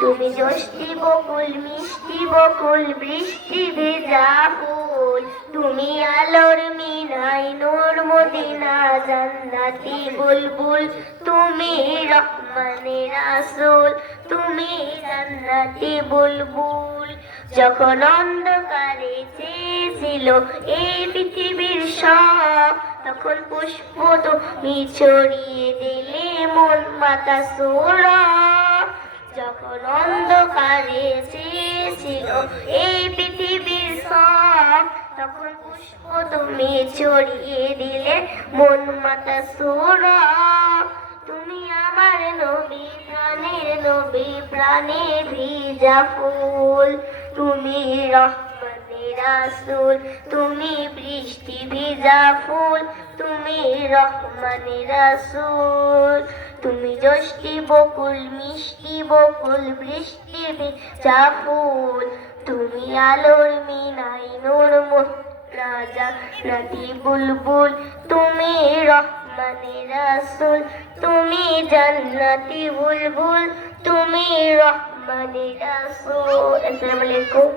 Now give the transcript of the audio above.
তুমি যষ্টি বকুল, মিষ্টি বকুল, বৃষ্টি ভেজা ফুল। তুমি আলোর মিনাই, নূর মদিনা, জান্নাতি বুলবুল। তুমি রহমানের রাসূল, তুমি জান্নাতি বুলবুল। যখন অন্ধকারে চেয়েছিল এই পৃথিবীর সব, তখন পুষ্প তুমি ছড়িয়ে দিলে। মন মাতা সোরা যখন অন্ধকারে চেয়েছিল এই পৃথিবীর সব, তখন পুষ্প তুমি ছড়িয়ে দিলে মন মাতা সোরা তুমি আমার নবী প্রাণের নবী, প্রাণে ভিজা ফুল। তুমি রহমানের রাসূল, তুমি বৃষ্টি ভিজা ফুল। তুমি রহমানের রাসূল। তুমি যষ্টি বকুল, মিষ্টি বকুল বৃষ্টি ভিজা ফুল। তুমি আলোর মিনাই, নূর রাজা রাতি বুলবুল। তুমি রহমানের রাসূল। তুমি জান্নাতি বুলবুল। তুমি রহমানের রাসূল। আসসালামু আলাইকুম।